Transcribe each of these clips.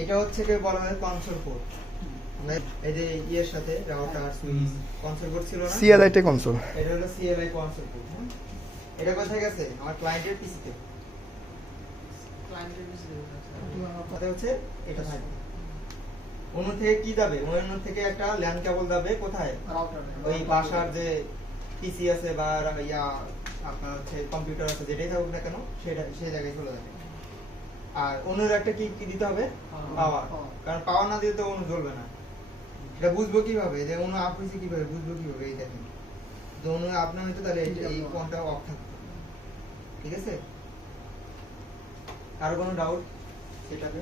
এটা হচ্ছে কি বলা হয় কনসোল পোর্ট। মানে এই যে ইয়ের সাথে রাউটার সুইচ কনসোল পোর্ট ছিল না, CLI তে কনসোল। এটা হলো CLI কনসোল পোর্ট। এটা কোথায় গেছে? আমার ক্লায়েন্টের পিসিতে। ক্লায়েন্টের পিসিতে কথা হচ্ছে এটা থাকবে। অন্য থেকে কি যাবে? অন্য থেকে একটা ল্যান কেবল যাবে কোথায়? রাউটার। ওই বাসার যে পিসি আছে বা ইয়া আপনার হচ্ছে কম্পিউটার আছে, যেটাই থাকুক না কেন সেটা সেই জায়গায় চলে যাবে। আর অন্যের একটা কি কি দিতে হবে? পাওয়ার। কারণ পাওয়ার না দিলে তো অন্য জ্বলবে না। এটা বুঝবো কিভাবে যে অন্য আপ হয়েছে, কিভাবে বুঝবো কিভাবে? এই দেখেন, যে অন্য আপ না হইতো তাহলে এই কোনটা অফ থাকতো। ঠিক আছে? আর কোনো ডাউট সেটাতে?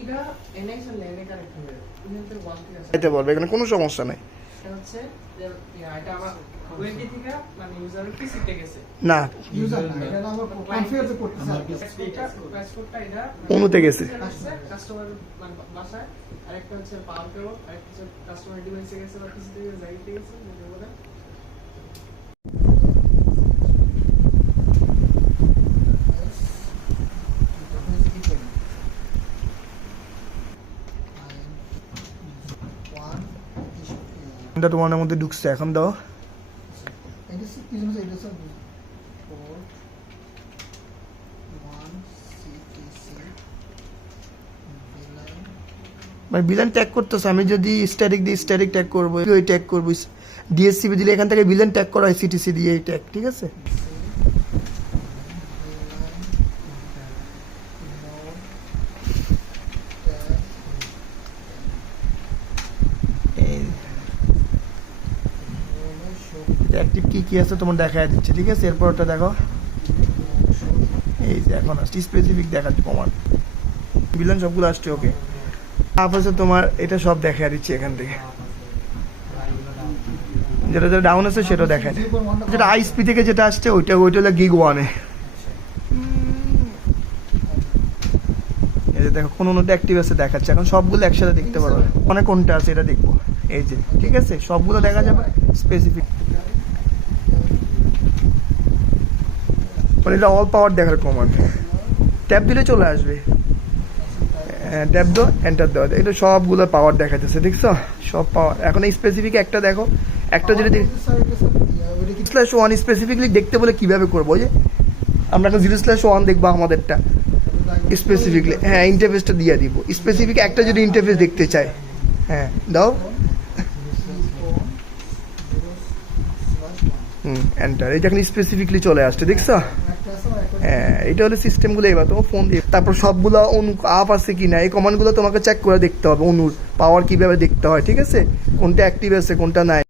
এটা এনএক্স আর ল্যানে কানেক্ট হবে। ইনপুট 1 থেকে আছে। এটা বলবে, এখানে কোনো সমস্যা নাই। এটা হচ্ছে যে এটা আমার ওয়েবি থেকে মানে ইউজারের পিসি তে গেছে। না, ইউজার না, এটা আমরা কনফিগার করতেছি। পাসওয়ার্ডটা এটা অনুতে গেছে। কাস্টমার মানে বাসায়, আরেকটা হচ্ছে পাওয়ার কেবল, আরেকটা হচ্ছে কাস্টমার ডিভাইসে গেছে বা পিসি থেকে যাইতে গেছে বলে। এটা তোমার মধ্যে ঢুকছে, এখন দাও। এটা কি জিনিস? এটা স্যার পোর্ট 1 CTC মানে ভিলেন ট্যাগ করতেছে। আমি যদি স্ট্যাটিক দিয়ে স্ট্যাটিক ট্যাগ করবো, ওই ট্যাগ করবো। ডিএসসিবি দিলে এখান থেকে ভিলেন ট্যাগ করা হয় সিটিসি দিয়ে এই ট্যাগ। ঠিক আছে? অ্যাক্টিভ কি কি আছে তোমার দেখা দিচ্ছে। ঠিক আছে, এরপর ওটা দেখো। এই যে এখন আসছে স্পেসিফিক দেখাচ্ছে কমান্ড, ভিলেন সবগুলো আসছে। ওকে, তারপর তোমার এটা সব দেখা দিচ্ছে এখান থেকে। যেটা যেটা ডাউন আছে সেটা দেখায়, যেটা আইএসপি থেকে যেটা আসছে ওইটা হলো গিগ 1 এ। এই যে দেখো কোন কোনটা অ্যাক্টিভ আছে দেখাচ্ছে। এখন সবগুলো একসাথে দেখতে পারো, মানে কোনটা আছে এটা দেখবো। এই যে ঠিক আছে, সবগুলো দেখা যাবে স্পেসিফিক। মানে এটা অল পাওয়ার দেখার কমান্ড। ট্যাব দিলে চলে আসবে, ট্যাব দাও, এন্টার দাও। এটা সবগুলো পাওয়ার দেখাচ্ছে, দেখছো? সব পাওয়ার। এখন এই স্পেসিফিক একটা দেখো, একটা যদি /1 স্পেসিফিকলি দেখতে বলে কিভাবে করবো? ওই যে আমরা এখন 0/1 দেখবো আমাদেরটা স্পেসিফিকলি। হ্যাঁ, ইন্টারফেসটা দিয়ে দিব। স্পেসিফিক একটা যদি ইন্টারফেস দেখতে চাই, হ্যাঁ দাও, এন্টার। এই দেখেন স্পেসিফিকলি চলে আসছে, দেখছো? হ্যাঁ, এটা হলো সিস্টেমগুলো। এবার তোমার ফোন দিয়ে তারপর সবগুলো আপ আছে কিনা এই কমান্ডগুলো তোমাকে চেক করে দেখতে হবে। অনুর পাওয়ার কিভাবে দেখতে হয়, ঠিক আছে? কোনটা অ্যাক্টিভ আছে কোনটা নাই।